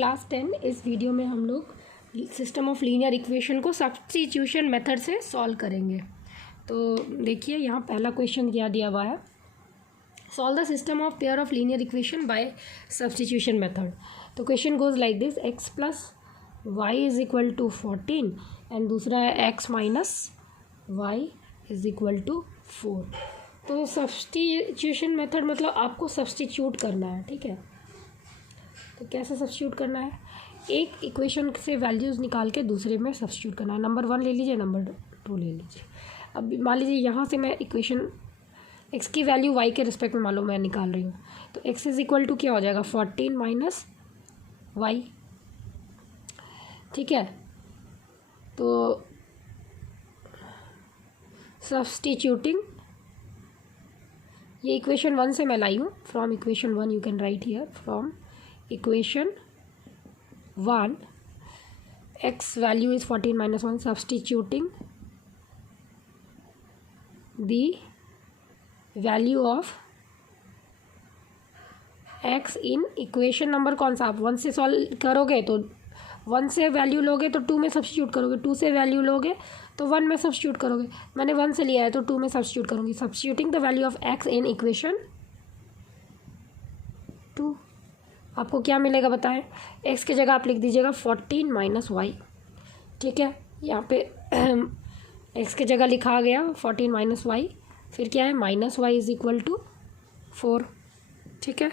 Class 10 इस video में हम लोग सिस्टम ऑफ लीनियर इक्वेशन को सब्स्टिट्यूशन मेथड से सॉल्व करेंगे। तो देखिए यहाँ पहला क्वेश्चन क्या दिया हुआ है, solve the system of pair of linear equation by substitution method. तो question goes like this, x plus y is equal to 14 and दूसरा है x minus y is equal to 4। तो सब्स्टिट्यूशन मेथड मतलब आपको सब्स्टिट्यूट करना है, ठीक है। तो कैसे सब्स्टिट्यूट करना है, एक इक्वेशन से वैल्यूज़ निकाल के दूसरे में सब्स्टिट्यूट करना है। नंबर 1 ले लीजिए, नंबर 2 ले लीजिए। अब मान लीजिए यहाँ से मैं इक्वेशन x की वैल्यू y के रिस्पेक्ट में मान लो मैं निकाल रही हूँ, तो x इज इक्वल टू क्या हो जाएगा 14 माइनस वाई, ठीक है। तो सब्स्टिट्यूटिंग, ये इक्वेशन 1 से मैं लाई हूँ, from equation 1 you can write here, from equation 1 x value is 14 minus 1, substituting the value of x in equation number कौन सा, आप 1 से सॉल्व करोगे तो 1 से वैल्यू लोगे तो 2 में सब्स्टिट्यूट करोगे, 2 से वैल्यू लोगे तो 1 में सब्स्टिट्यूट करोगे। मैंने 1 से लिया है तो 2 में सब्स्टिट्यूट करूँगी। Substituting the value of x in equation 2, आपको क्या मिलेगा बताएं। x की जगह आप लिख दीजिएगा 14 माइनस वाई, ठीक है। यहाँ पे x की जगह लिखा गया 14 माइनस वाई, फिर क्या है minus y is equal to 4, ठीक है।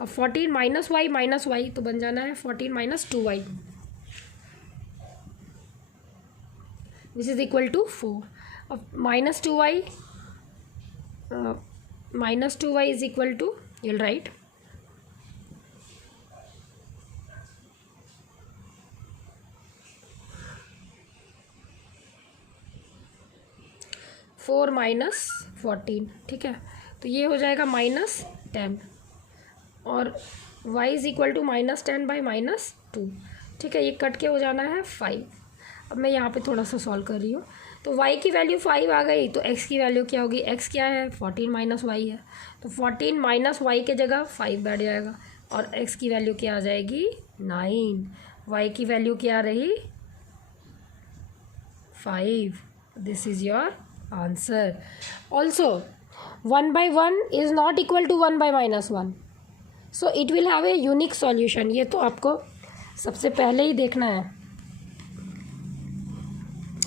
अब 14 माइनस वाई तो बन जाना है 14 minus 2y, which is equal to 4। अब minus 2y is equal to, you'll write 4 minus 14, ठीक है। तो ये हो जाएगा माइनस 10 और y is equal to minus 10 by minus 2, ठीक है। ये कट के हो जाना है 5। अब मैं यहाँ पे थोड़ा सा सॉल्व कर रही हूँ, तो y की वैल्यू 5 आ गई, तो x की वैल्यू क्या होगी, x क्या है 14 माइनस वाई है, तो 14 माइनस वाई के जगह 5 बैठ जाएगा और x की वैल्यू क्या आ जाएगी 9, y की वैल्यू क्या रही 5। This is your answer. Also 1 by 1 is not equal to 1 by minus 1, so it will have a unique solution। ये तो आपको सबसे पहले ही देखना है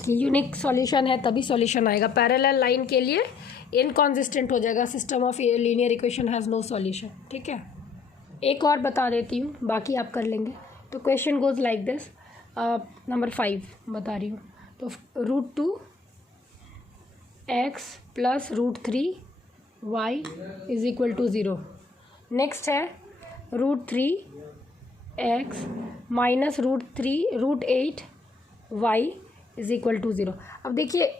कि यूनिक सॉल्यूशन है तभी सॉल्यूशन आएगा। पैरेलल लाइन के लिए इनकॉन्सिस्टेंट हो जाएगा, system of linear equation has no solution, ठीक है। एक और बता देती हूँ, बाकी आप कर लेंगे। तो question goes like this, number 5 बता रही हूँ। तो √2x plus √3y is equal to 0। Next है √3x minus √8y is equal to 0। अब देखिए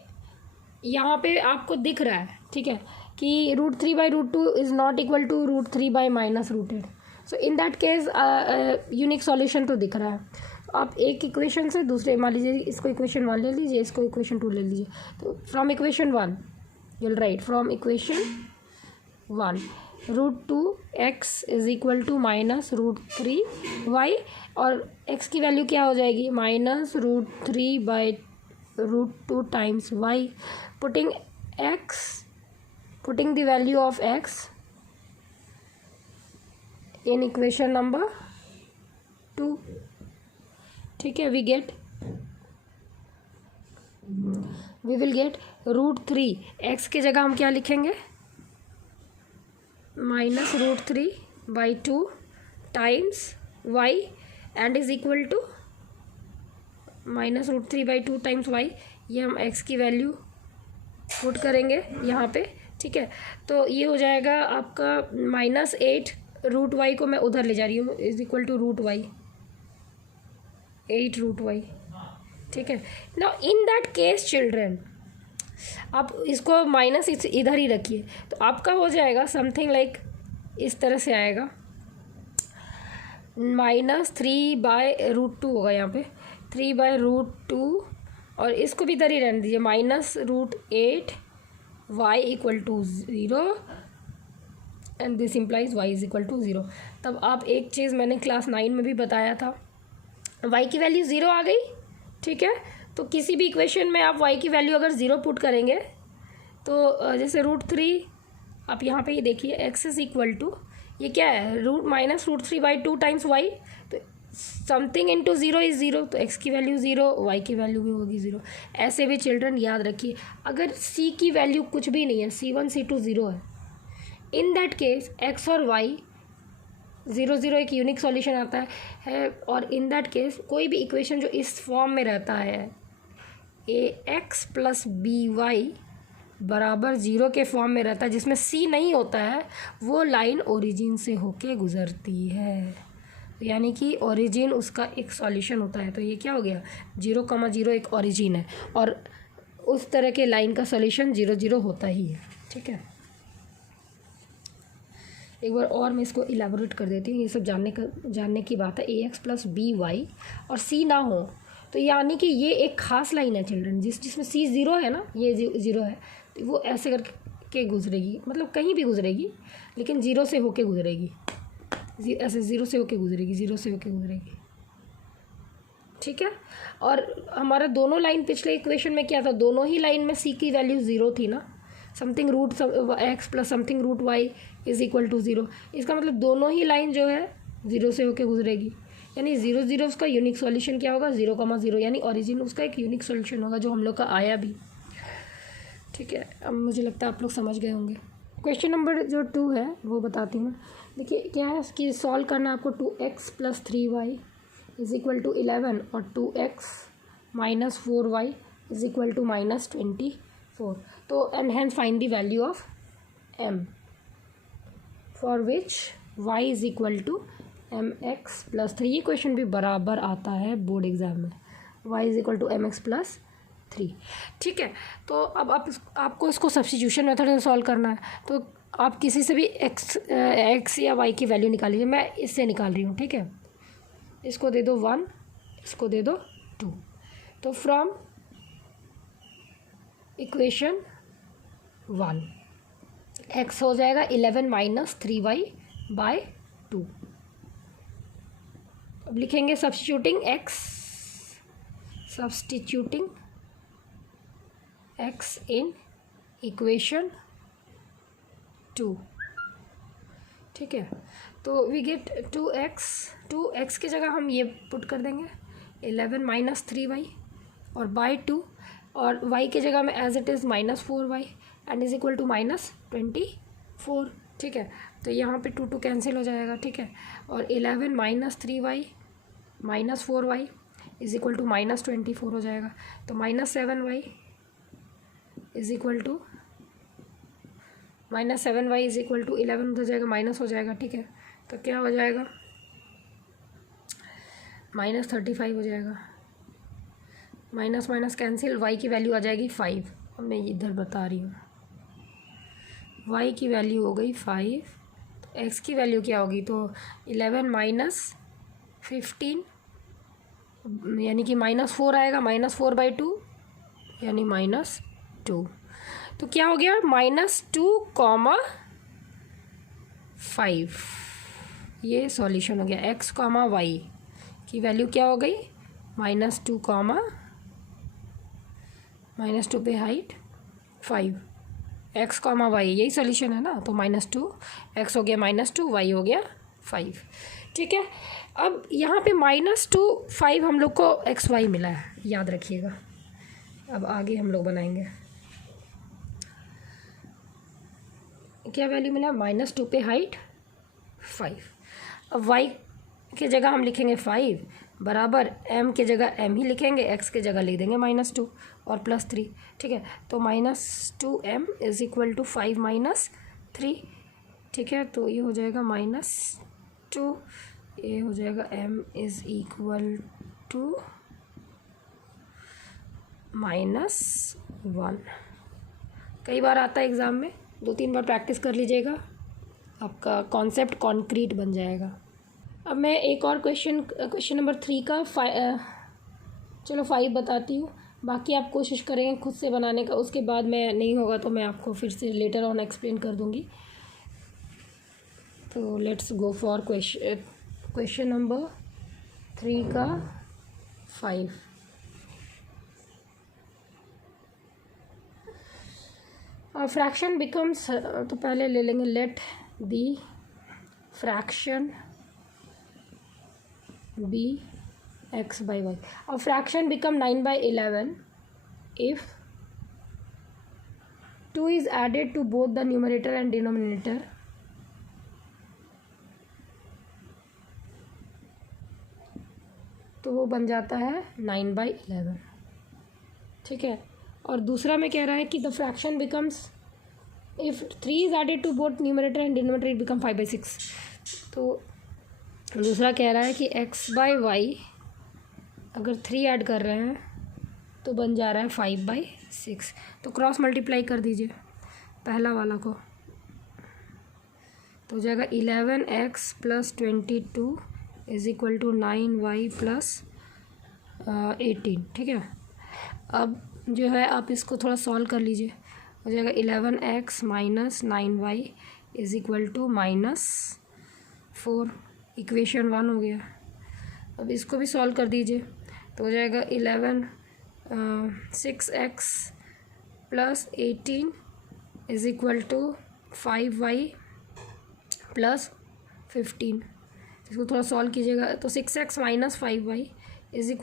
यहाँ पे आपको दिख रहा है, ठीक है, कि √3 by √2 is not equal to √3 by minus √8। So in that case unique solution तो दिख रहा है। आप एक इक्वेशन से दूसरे, मान लीजिए इसको इक्वेशन 1 ले लीजिए, इसको इक्वेशन 2 ले लीजिए। तो from equation 1 you'll write, from equation 1 √2x is equal to minus √3y और x की वैल्यू क्या हो जाएगी minus √3 by √2 times y, putting the value of x in equation number 2, ठीक है। वी विल गेट √3, x की जगह हम क्या लिखेंगे minus √3 by 2 times y and is equal to minus √3 by 2 times y। ये हम x की वैल्यू पुट करेंगे यहाँ पे, ठीक है। तो ये हो जाएगा आपका माइनस 8 √y को मैं उधर ले जा रही हूँ, is equal to √y, 8 √y, ठीक है। Now in that case children, आप इसको माइनस इधर ही रखिए, तो आपका हो जाएगा समथिंग लाइक इस तरह से आएगा, माइनस 3 बाय √2 होगा यहाँ पे, 3 बाय √2 और इसको भी इधर ही रहने दीजिए, minus √8y equal to 0 and this implies y is equal to 0। तब आप एक चीज़ मैंने क्लास 9 में भी बताया था, y की वैल्यू 0 आ गई, ठीक है। तो किसी भी इक्वेशन में आप y की वैल्यू अगर 0 पुट करेंगे तो जैसे √3 आप यहाँ पे ये देखिए x इज इक्वल टू, ये क्या है, √-√3/2 टाइम्स y, तो समथिंग इंटू 0 इज़ 0, तो x की वैल्यू 0, y की वैल्यू भी होगी 0। ऐसे भी चिल्ड्रन याद रखिए, अगर c की वैल्यू कुछ भी नहीं है, c1 c2 0 है, इन दैट केस x और y 0 0 एक यूनिक सॉल्यूशन आता है। और इन दैट केस कोई भी इक्वेशन जो इस फॉर्म में रहता है, ax + by बराबर 0 के फॉर्म में रहता है, जिसमें c नहीं होता है, वो लाइन ओरिजिन से होके गुजरती है, यानी कि ओरिजिन उसका एक सॉल्यूशन होता है। तो ये क्या हो गया, 0,0 एक ओरिजिन है, और उस तरह के लाइन का सॉल्यूशन 0 0 होता ही है, ठीक है। एक बार और मैं इसको इलेबोरेट कर देती हूँ, ये सब जानने की बात है। ax + by और c ना हो, तो यानी कि ये एक खास लाइन है चिल्ड्रन, जिसमें c 0 है ना, ये 0 है, तो वो ऐसे करके गुजरेगी, मतलब कहीं भी गुजरेगी, लेकिन 0 से होके गुजरेगी, ऐसे 0 से होके गुजरेगी, 0 से होके गुजरेगी, ठीक है। और हमारा दोनों लाइन पिछले इक्वेशन में क्या था, दोनों ही लाइन में c की वैल्यू 0 थी ना, something √x + something √y is equal to 0। इसका मतलब दोनों ही लाइन जो है 0 से होके गुजरेगी, यानी 0 0 उसका यूनिक सॉल्यूशन क्या होगा, 0,0, यानी ओरिजिन उसका एक यूनिक सॉल्यूशन होगा, जो हम लोग का आया भी, ठीक है। अब मुझे लगता है आप लोग समझ गए होंगे। क्वेश्चन नंबर जो 2 है वो बताती हूँ। देखिए क्या है कि सॉल्व करना आपको, 2x + 3y is equal to 11 और 2x - 4y is equal to -24। तो and hence find the value of m for which y is equal to mx + 3। ये क्वेश्चन भी बराबर आता है बोर्ड एग्जाम में, y is equal to mx + 3, ठीक है। तो अब आपको इसको सब्स्टिट्यूशन मेथड से सॉल्व करना है, तो आप किसी से भी x या y की वैल्यू निकाल लीजिए। मैं इससे निकाल रही हूँ, ठीक है। इसको दे दो 1, इसको दे दो 2, तो फ्रॉम इक्वेशन 1 x हो जाएगा 11 - 3y/2। अब लिखेंगे सब्स्टिट्यूटिंग x इन इक्वेशन 2, ठीक है। तो वी गेट 2x की जगह हम ये पुट कर देंगे 11 - 3y और /2, और y की जगह में as it is -4y and is equal to -24, ठीक है। तो यहाँ पे 2 2 कैंसिल हो जाएगा, ठीक है। और 11 - 3y - 4y is equal to -24 हो जाएगा। तो -7y इज इक्वल टू 11 हो जाएगा, माइनस हो जाएगा, ठीक है। तो क्या हो जाएगा, -35 हो जाएगा, माइनस कैंसिल, y की वैल्यू आ जाएगी 5। अब मैं इधर बता रही हूँ, y की वैल्यू हो गई 5, तो x की वैल्यू क्या होगी, तो 11 - 15 यानी कि -4 आएगा, -4/2 यानी -2। तो क्या हो गया, -2,5, ये सॉल्यूशन हो गया। x, y की वैल्यू क्या हो गई, -2 पे हाइट 5, x, y यही सॉल्यूशन है ना, तो -2, x हो गया -2, y हो गया 5, ठीक है। अब यहाँ पे -2 5 हम लोग को xy मिला है, याद रखिएगा। अब आगे हम लोग बनाएंगे, क्या वैल्यू मिला, -2 पे हाइट 5। अब y के जगह हम लिखेंगे 5 बराबर m के जगह m ही लिखेंगे, x के जगह लिख देंगे -2 और +3, ठीक है। तो -2m इज इक्वल टू 5 - 3, ठीक है। तो ये हो जाएगा -2, ये हो जाएगा m इज इक्वल टू -1। कई बार आता है एग्ज़ाम में, 2-3 बार प्रैक्टिस कर लीजिएगा, आपका कॉन्सेप्ट कॉन्क्रीट बन जाएगा। अब मैं एक और क्वेश्चन नंबर 3 का 5 बताती हूँ, बाकी आप कोशिश करेंगे खुद से बनाने का, उसके बाद मैं नहीं होगा तो मैं आपको फिर से लेटर ऑन एक्सप्लेन कर दूँगी। So let's go for question number 3 का 5। फ्रैक्शन बिकम्स, तो पहले ले लेंगे let the fraction be x by y। अब fraction become 9/11 if 2 is added to both the numerator and denominator, तो वो बन जाता है 9/11। ठीक है। और दूसरा में कह रहा है कि the fraction becomes if 3 is added to both numerator and denominator it become 5/6। तो दूसरा कह रहा है कि x by y अगर 3 ऐड कर रहे हैं तो बन जा रहा है 5/6। तो क्रॉस मल्टीप्लाई कर दीजिए पहला वाला को, तो हो जाएगा 11x + 22 = 9y + 18। ठीक है। अब जो है आप इसको थोड़ा सॉल्व कर लीजिए, हो जाएगा 11x - 9y = -4। इक्वेशन 1 हो गया। अब इसको भी सॉल्व कर दीजिए, तो हो जाएगा 6x + 18 = 5y + 15। इसको थोड़ा सॉल्व कीजिएगा, तो 6x - 5y =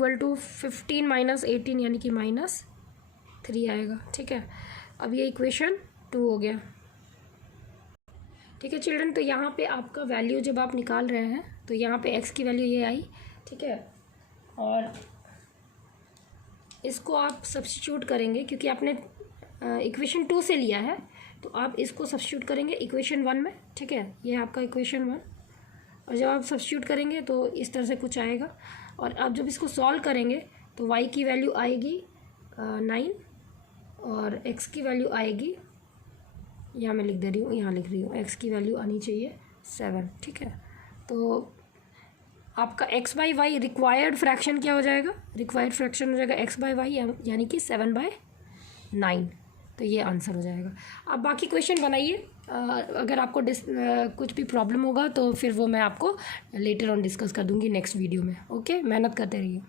15 - 18 यानी कि -3 आएगा। ठीक है। अब ये इक्वेशन 2 हो गया। ठीक है चिल्ड्रन, तो यहाँ पे आपका वैल्यू जब आप निकाल रहे हैं तो यहाँ पे x की वैल्यू ये आई। ठीक है। और इसको आप सब्स्टिट्यूट करेंगे क्योंकि आपने इक्वेशन 2 से लिया है, तो आप इसको सब्स्टिट्यूट करेंगे इक्वेशन 1 में। ठीक है। ये आपका इक्वेशन 1, और जब आप सब्स्टिट्यूट करेंगे तो इस तरह से कुछ आएगा। और आप जब इसको सॉल्व करेंगे तो y की वैल्यू आएगी 9 और x की वैल्यू आएगी, यहाँ मैं लिख दे रही हूँ, यहाँ लिख रही हूँ, x की वैल्यू आनी चाहिए 7। ठीक है। तो आपका x by y required fraction क्या हो जाएगा? रिक्वायर्ड फ्रैक्शन हो जाएगा x by y यानी कि 7/9। तो ये आंसर हो जाएगा। आप बाकी क्वेश्चन बनाइए, अगर आपको कुछ भी प्रॉब्लम होगा तो फिर वो मैं आपको लेटर ऑन डिस्कस कर दूँगी नेक्स्ट वीडियो में। ओके, मेहनत करते रहिए।